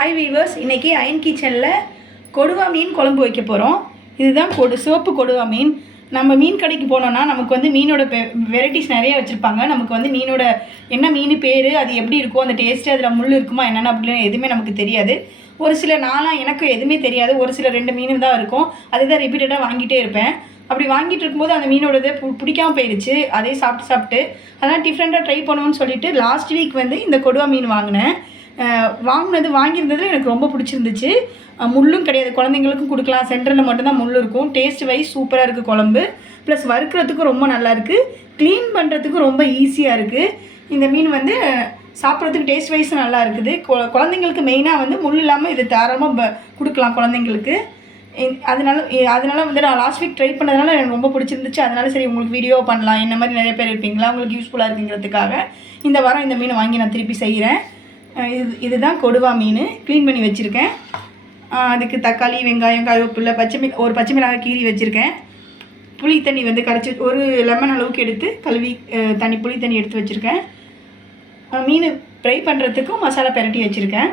Hi viewers, இன்றைக்கி iron கிச்சனில் கொடுவா மீன் குழம்பு வைக்க போகிறோம். இதுதான் சிவப்பு கொடுவா மீன். நம்ம மீன் கடைக்கு போனோன்னா நமக்கு வந்து மீனோட வெரைட்டிஸ் நிறைய வச்சுருப்பாங்க. நமக்கு வந்து மீனோட என்ன மீன் பேர், அது எப்படி இருக்கும், அந்த டேஸ்ட்டு, அதில் முள் இருக்குமா என்னென்ன அப்படின்னு எதுவுமே நமக்கு தெரியாது. ஒரு சில நாளாக எனக்கு எதுவுமே தெரியாது. ஒரு சில 2 மீன் தான் இருக்கும். அதுதான் ரிப்பீட்டடாக வாங்கிட்டே இருப்பேன். அப்படி வாங்கிட்டு இருக்கும்போது அந்த மீனோட இது பிடிக்காமல் போயிடுச்சு. அதே சாப்பிட்டு அதெல்லாம் டிஃப்ரெண்ட்டாக ட்ரை பண்ணுவோன்னு சொல்லிட்டு லாஸ்ட் வீக் வந்து இந்த கொடுவா மீன் வாங்கினேன். வாங்கியிருந்ததில் எனக்கு ரொம்ப பிடிச்சிருந்துச்சு. முள்ளும் கிடையாது, குழந்தைங்களுக்கும் கொடுக்கலாம். சென்டரில் மட்டும்தான் முள் இருக்கும். டேஸ்ட் வைஸ் சூப்பராக இருக்குது குழம்பு. ப்ளஸ் வறுக்கிறதுக்கும் ரொம்ப நல்லாயிருக்கு. க்ளீன் பண்ணுறதுக்கும் ரொம்ப ஈஸியாக இருக்குது. இந்த மீன் வந்து சாப்பிட்றதுக்கு டேஸ்ட் வைஸ் நல்லா இருக்குது. குழந்தைங்களுக்கு மெயினாக வந்து முள் இல்லாமல் இது தாராளமாக கொடுக்கலாம் குழந்தைங்களுக்கு. அதனால வந்து நான் லாஸ்ட் வீக் ட்ரை பண்ணதுனால எனக்கு ரொம்ப பிடிச்சிருந்துச்சு. அதனால சரி உங்களுக்கு வீடியோ பண்ணலாம், என்ன மாதிரி நிறைய பேர் இருப்பீங்களா, உங்களுக்கு யூஸ்ஃபுல்லாக இருக்குங்கிறதுக்காக இந்த வாரம் இந்த மீனை வாங்கி நான் திருப்பி செய்கிறேன். இதுதான் கொடுவா மீன். க்ளீன் பண்ணி வச்சுருக்கேன். அதுக்கு தக்காளி, வெங்காயம், கருவேப்பிலை, ஒரு பச்சை மிளகாய் கீரி வச்சுருக்கேன். புளி தண்ணி வந்து கரைச்சி ஒரு லெமன் அளவுக்கு எடுத்து கழுவி புளி தண்ணி எடுத்து வச்சுருக்கேன். மீன் ஃப்ரை பண்ணுறதுக்கும் மசாலா பெரட்டி வச்சுருக்கேன்.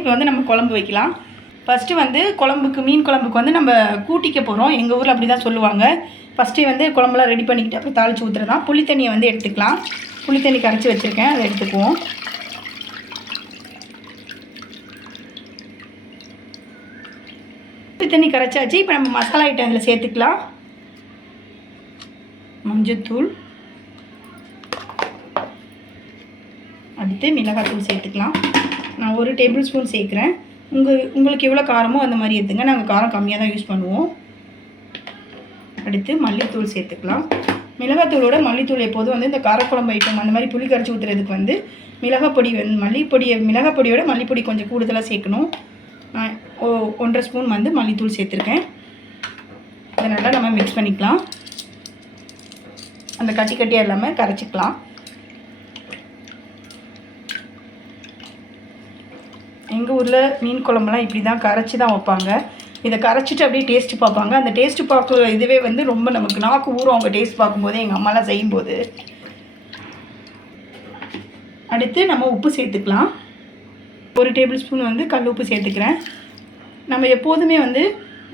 இப்போ வந்து நம்ம குழம்பு வைக்கலாம். ஃபஸ்ட்டு வந்து மீன் குழம்புக்கு வந்து நம்ம கூட்டிக்க போகிறோம். எங்கள் ஊரில் அப்படி தான் சொல்லுவாங்க. ஃபஸ்ட்டே வந்து குழம்புலாம் ரெடி பண்ணிக்கிட்டு அப்புறம் தாளித்து ஊற்றுறதான். புளி தண்ணியை வந்து எடுத்துக்கலாம். புளி தண்ணி கரைச்சி வச்சுருக்கேன், அதை எடுத்துக்குவோம். புளி தண்ணி கரைச்சாச்சு. இப்போ நம்ம மசாலா ஐட்டம் அதில் சேர்த்துக்கலாம். மஞ்சத்தூள், அடுத்து மிளகாத்தூள் சேர்த்துக்கலாம். நான் 1 டேபிள் ஸ்பூன் சேர்க்குறேன். உங்களுக்கு எவ்வளோ காரமோ அந்த மாதிரி எடுத்துங்க. நாங்கள் காரம் கம்மியாக தான் யூஸ் பண்ணுவோம். அடுத்து மல்லித்தூள் சேர்த்துக்கலாம். மிளகாத்தூளோட மல்லித்தூள் எப்போதும் வந்து இந்த காரக்குழம்பு ஐட்டம் அந்த மாதிரி புளி கரைச்சி ஊற்றுறதுக்கு வந்து மிளகாய் பொடியோட மல்லிப்பொடி கொஞ்சம் கூடுதலாக சேர்க்கணும். நான் 1.5 ஸ்பூன் வந்து மல்லித்தூள் சேர்த்துருக்கேன். அதை நல்லா நம்ம மிக்ஸ் பண்ணிக்கலாம். அந்த கட்டியாக இல்லாமல் கரைச்சிக்கலாம். எங்கள் ஊரில் மீன் குழம்புலாம் இப்படி தான் கரைச்சி தான் வைப்பாங்க. இதை கரைச்சிட்டு அப்படியே டேஸ்ட்டு பார்ப்பாங்க. அந்த டேஸ்ட்டு பார்க்குற இதுவே வந்து ரொம்ப நமக்கு நாக்கு ஊறும் அவங்க டேஸ்ட் பார்க்கும்போது, எங்கள் அம்மாலாம் செய்யும்போது. அடுத்து நம்ம உப்பு சேர்த்துக்கலாம். 1 டேபிள் ஸ்பூன் வந்து கல் உப்பு சேர்த்துக்கிறேன். நம்ம எப்போதுமே வந்து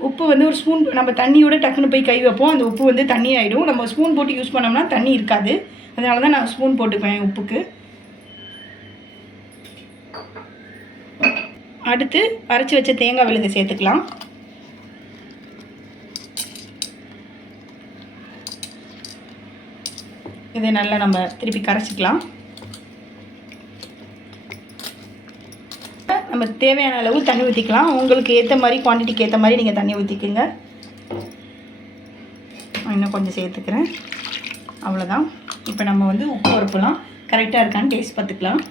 உப்பு வந்து ஒரு ஸ்பூன் நம்ம தண்ணியோட டக்குன்னு போய் கை வைப்போம். அந்த உப்பு வந்து தண்ணி ஆகிடும். நம்ம ஸ்பூன் போட்டு யூஸ் பண்ணோம்னா தண்ணி இருக்காது. அதனால தான் நான் ஸ்பூன் போட்டுக்குவேன் உப்புக்கு. அடுத்து அரைச்சி வச்ச தேங்காய் விழுதை சேர்த்துக்கலாம். இதை நல்லா நம்ம திருப்பி கரைச்சிக்கலாம். நம்ம தேவையான அளவு தண்ணி ஊற்றிக்கலாம். உங்களுக்கு ஏற்ற மாதிரி, குவான்டிட்டிக்கு ஏற்ற மாதிரி நீங்கள் தண்ணி ஊற்றிக்குங்க. இன்னும் கொஞ்சம் சேர்த்துக்கிறேன். அவ்வளோதான். இப்போ நம்ம வந்து உப்பு பருப்புலாம் கரெக்டாக இருக்கான்னு டேஸ்ட் பார்த்துக்கலாம்.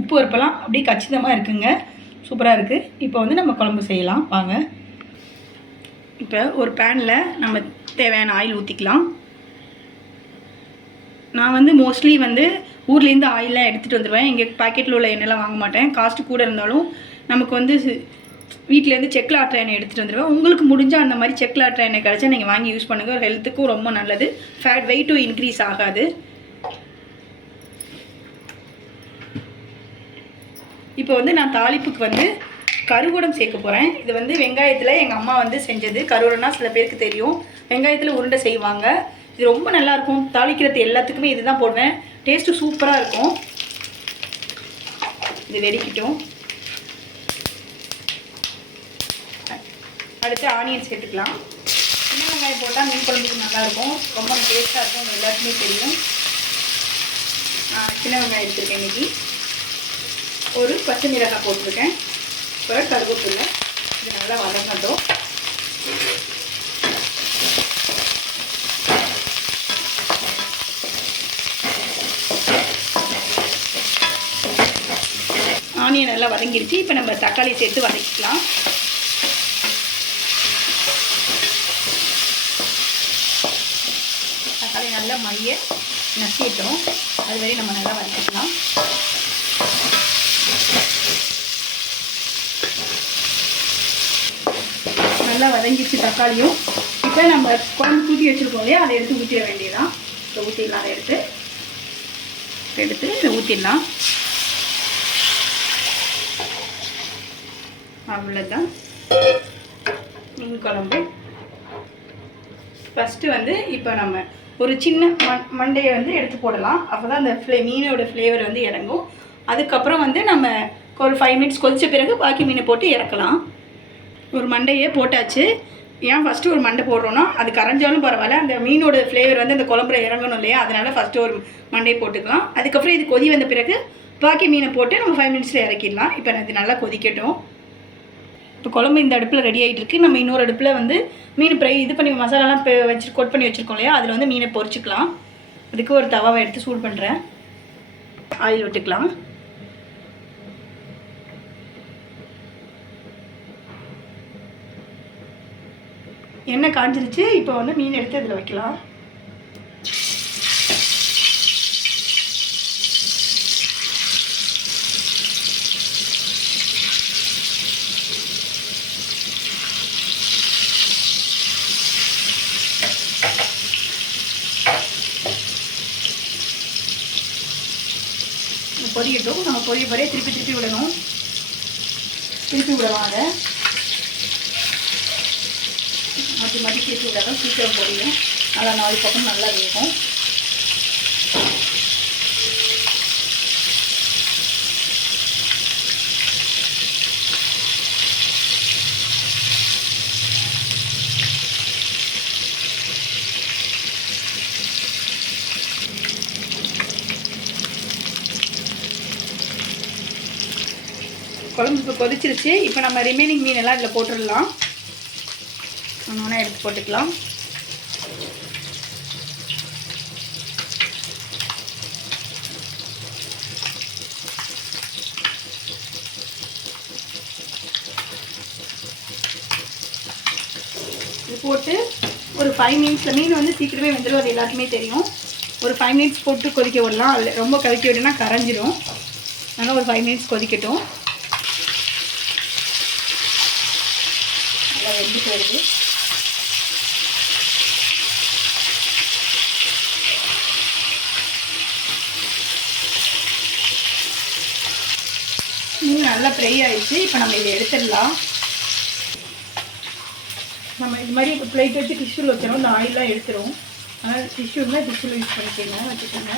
உப்பு பருப்பெல்லாம் அப்படியே கச்சிதமாக இருக்குங்க. சூப்பராக இருக்குது. இப்போ வந்து நம்ம குழம்பு செய்யலாம் வாங்க. இப்போ ஒரு பேனில் நம்ம தேவையான ஆயில் ஊற்றிக்கலாம். நான் வந்து மோஸ்ட்லி வந்து ஊர்லேருந்து ஆயிலெலாம் எடுத்துகிட்டு வந்துடுவேன். இங்கே பாக்கெட்டில் உள்ள எண்ணெய்லாம் வாங்க மாட்டேன். காஸ்ட்டு கூட இருந்தாலும் நமக்கு வந்து வீட்டிலேருந்து செக்கில் ஆட்டுற எண்ணெய் எடுத்துகிட்டு வந்துடுவேன். உங்களுக்கு முடிஞ்சால் அந்த மாதிரி செக்கில் ஆட்டுற எண்ணெய் கிடச்சா நீங்கள் வாங்கி யூஸ் பண்ணுங்கள். ஹெல்த்துக்கும் ரொம்ப நல்லது. வெயிட்டும் இன்க்ரீஸ் ஆகாது. இப்போ வந்து நான் தாளிப்புக்கு வந்து கருவடம் சேர்க்க போகிறேன். இது வந்து வெங்காயத்தில் எங்கள் அம்மா வந்து செஞ்சது. கருவடம்னா சில பேருக்கு தெரியும். வெங்காயத்தில் உருண்டை செய்வாங்க. இது ரொம்ப நல்லாயிருக்கும். தாளிக்கிறது எல்லாத்துக்குமே இது தான் போடுவேன். டேஸ்ட்டு சூப்பராக இருக்கும். இது வெடிக்கட்டும். அடுத்து ஆனியன் சேர்த்துக்கலாம். சின்ன வெங்காயம் போட்டால் மீன் குழம்புக்கு நல்லாயிருக்கும். ரொம்ப டேஸ்ட்டாக இருக்கும். எல்லாத்துக்குமே தெரியும். சின்ன வெங்காயம் எடுத்துருக்கேன் இன்றைக்கி. ஒரு பச்சை மிளகாய் போட்டிருக்கேன். இப்போ கருவேப்பிலை. இது நல்லா வதங்கட்டும். ஆனியன் நல்லா வதங்கிடுச்சு. இப்போ நம்ம தக்காளி சேர்த்து வதக்கிக்கலாம். தக்காளி நல்லா மைய நசிட்டோம். அது வரை நம்ம நல்லா வதக்கிக்கலாம். நல்லா வதங்கிச்சு தக்காளியும். இப்போ நம்ம குழம்பு ஊற்றி வச்சுருக்கோம் இல்லையா, அதை எடுத்து ஊற்றிட வேண்டியதான். இப்போ ஊற்றிடலாம். அதை எடுத்து இதை ஊற்றிடலாம். அவ்வளோதான் மீன் குழம்பு. ஃபஸ்ட்டு வந்து இப்போ நம்ம ஒரு சின்ன மண்டையை வந்து எடுத்து போடலாம். அப்போ தான் அந்த மீனோட ஃப்ளேவர் வந்து இறங்கும். அதுக்கப்புறம் வந்து நம்ம ஒரு 5 மினிட்ஸ் கொதித்த பிறகு பாக்கி மீனை போட்டு இறக்கலாம். ஒரு மண்டையே போட்டாச்சு. ஏன் ஃபஸ்ட்டு ஒரு மண்டை போடுறோன்னா, அது கரைஞ்சாலும் பரவாயில்ல, அந்த மீனோட ஃப்ளேவர் வந்து அந்த குழம்புல இறங்கணும் இல்லையா, அதனால் ஃபஸ்ட்டு ஒரு மண்டையை போட்டுக்கலாம். அதுக்கப்புறம் இது கொதி வந்த பிறகு பாக்கி மீனை போட்டு நம்ம 5 மினிட்ஸில் இறக்கிடலாம். இப்போ இது நல்லா கொதிக்கட்டும். இப்போ குழம்பு இந்த அடுப்பில் ரெடி ஆகிட்டு இருக்கு. நம்ம இன்னொரு அடுப்பில் வந்து மீன் இது பண்ணி மசாலாலாம் கோட் பண்ணி வச்சுருக்கோம் இல்லையா, அதில் வந்து மீனை பொரிச்சிக்கலாம். அதுக்கு ஒரு தவாவை எடுத்து சூடு பண்ணுறேன். ஆயில் விட்டுக்கலாம். எண்ணெய் காஞ்சிருச்சு. இப்போ வந்து மீன் எடுத்து அதில் வைக்கலாம். பொரியட்டும். நம்ம பொரிய திருப்பி விடணும். திருப்பி விடலாம். அதை மாற்றி திருப்பி விடாதான் சீக்கிரம் பொரியும். நல்லா 4 பக்கம் நல்லா வேகும். குழம்பு இப்போ கொதிச்சிருச்சு. இப்போ நம்ம ரிமைனிங் மீன் எல்லாம் இதில் போட்டுடலாம். ஒன்று எடுத்து போட்டுக்கலாம். இது போட்டு ஒரு 5 மினிட்ஸில் மீன் வந்து சீக்கிரமே வெந்துடும். அது எல்லாருக்குமே தெரியும். ஒரு 5 மினிட்ஸ் போட்டு கொதிக்க விடலாம். அதில் ரொம்ப கொதிக்க விட்டுனா கரைஞ்சிடும். அதனால் ஒரு 5 மினிட்ஸ் கொதிக்கட்டும். நல்லா வெந்து போயிடுது. மீன் நல்லா ஃப்ரை ஆகிடுச்சு. இப்போ நம்ம இதை எடுத்துடலாம். நம்ம இது மாதிரி இப்போ பிளேட் வச்சு டிஷ்யூவில் வைக்கணும். இந்த ஆயிலெலாம் எடுத்துரும். அதனால் டிஷ்யூவில் யூஸ் பண்ணிக்கோங்க, வச்சுக்கோங்க.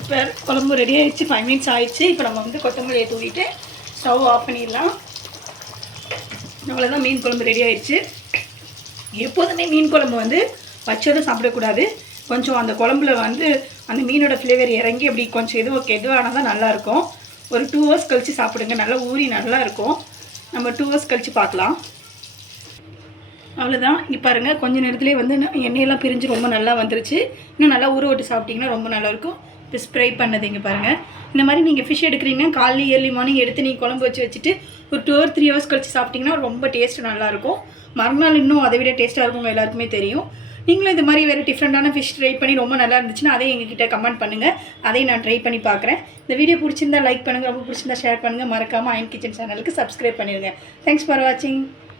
இப்போ குழம்பு ரெடி ஆகிடுச்சு. 5 மினிட்ஸ் ஆகிடுச்சு. இப்போ நம்ம வந்து கொத்தமல்லியை தூவிட்டு ஸ்டவ் ஆஃப் பண்ணிடலாம். அவ்வளோதான், மீன் குழம்பு ரெடி ஆகிடுச்சு. எப்போதுமே மீன் குழம்பு வந்து வச்சதும் சாப்பிடக்கூடாது. கொஞ்சம் அந்த குழம்புல வந்து அந்த மீனோட ஃப்ளேவர் இறங்கி அப்படி கொஞ்சம் எதுவானால் தான் நல்லாயிருக்கும். ஒரு 2 ஹவர்ஸ் கழித்து சாப்பிடுங்க. நல்லா ஊறி நல்லா இருக்கும். நம்ம 2 ஹவர்ஸ் கழித்து பார்க்கலாம். அவ்வளோதான். இங்கே பாருங்கள், கொஞ்சம் நேரத்துலேயே வந்து எண்ணெயெல்லாம் பிரிஞ்சு ரொம்ப நல்லா வந்துருச்சு. இன்னும் நல்லா ஊற விட்டு சாப்பிட்டிங்கன்னா ரொம்ப நல்லாயிருக்கும். இப்போ ஸ்ப்ரை பண்ணது இங்கே பாருங்கள். இந்த மாதிரி நீங்கள் ஃபிஷ் எடுக்கிறீங்கன்னா காலையில் ஏர்லி மார்னிங் எடுத்து நீங்கள் குழம்பு வச்சுட்டு ஒரு 2 or 3 ஹவர்ஸ் கழித்து சாப்பிட்டிங்கன்னா ரொம்ப டேஸ்ட்டு நல்லாயிருக்கும். மறுநாள் இன்னும் அதை விட டேஸ்ட்டாக இருக்கும். எல்லாருக்குமே தெரியும். நீங்களும் இந்த மாதிரி வேறு டிஃப்ரெண்ட்டான ஃபிஷ் ட்ரை பண்ணி ரொம்ப நல்லா இருந்துச்சுன்னா அதையும் எங்ககிட்ட கமெண்ட் பண்ணுங்கள். அதையும் நான் ட்ரை பண்ணி பார்க்குறேன். இந்த வீடியோ பிடிச்சிருந்தா லைக் பண்ணுங்கள். ரொம்ப பிடிச்சிருந்தா ஷேர் பண்ணுங்கள். மறக்காமல் அயன் கிச்சன் சேனலுக்கு சப்ஸ்கிரைப் பண்ணிடுங்க. தேங்க்ஸ் ஃபார் வாட்சிங்.